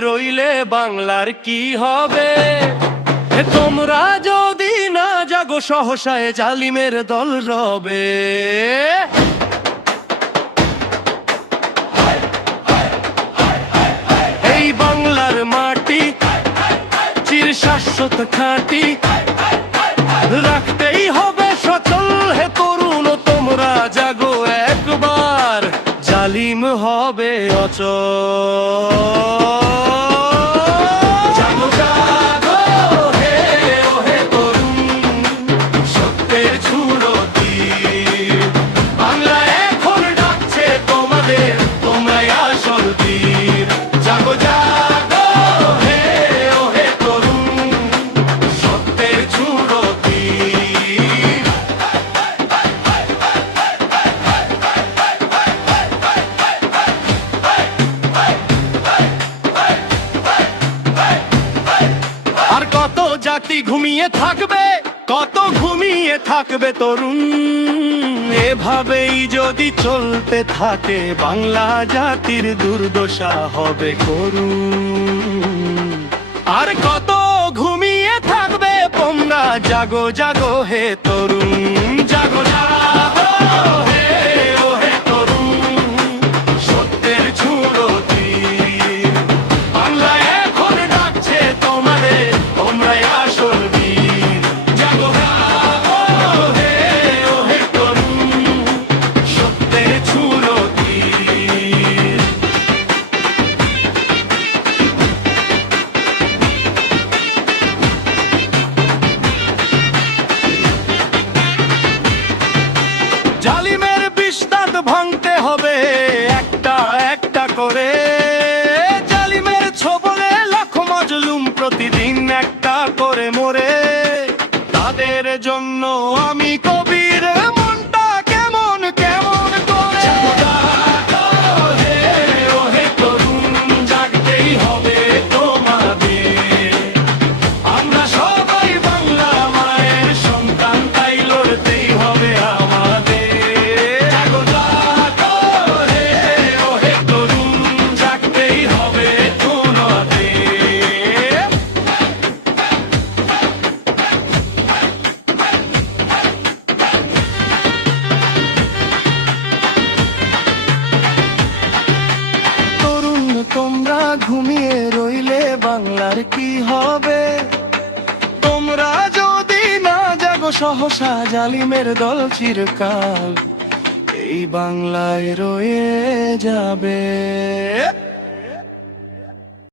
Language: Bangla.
রইলে বাংলার কি হবে? তোমরা যদি না জাগো সহসায় জালিমের দল রবে। এই বাংলার মাটি চির শাশ্বত খাঁটি, রাখতেই হবে সচল। হে তরুণ তোমরা জাগো একবার, জালিম হবে অচল। জাগো জাগো হে ওহে তরুণ, সত্যের ছুড়ো তীর। বাংলা এখন ডাকছে তোমাদের, তোমরাই আসল বীর। জাগো জাগো হে ওহে তরুণ, সত্যের ছুড়ো তীর। আর কত জাতি ঘুমিয়ে থাকবে, কত ঘুমিয়ে থাকবে তরুণ। এভাবেই যদি চলতে থাকে বাংলা জাতির দুর্দশা হবে করুণ। আর কত ঘুমিয়ে থাকবে তোমরা, জাগো জাগো হে তরুণ। জাগো জাগো হে ওহে তরুণ, সত্যের ছুড়ো তীর। বাংলা এখন ডাকছে তোমাদের, তোমরাই আসল বীর। জাগো জাগো হে ওহে তরুণ, সত্যের ছুড়ো তীর। জালিমের বিষ-দাঁত ভাঙতে হবে একটা একটা করে। জালিমের ছোবলে লাখ মাজলুম প্রতিদিন একটা করে মরে। তাদের জন্য আমি কবির মনটা কেমন কেমন করে। জাগো জাগো হে ওহে তরুণ, জাগতেই হবে তোমাদের। আমরা সবাই বাংলা মায়ের সন্তান, তাই লড়তেই হবে আমাদের। জাগো জাগো হে ওহে তরুণ, জাগতেই হবে তোমাদের। তরুণ তোমরা ঘুমিয়ে রইলে বাংলার কি হবে? তোমরা যদি না জাগো সহসা জালিমের দল চিরকাল এই বাংলায় রয়ে যাবে।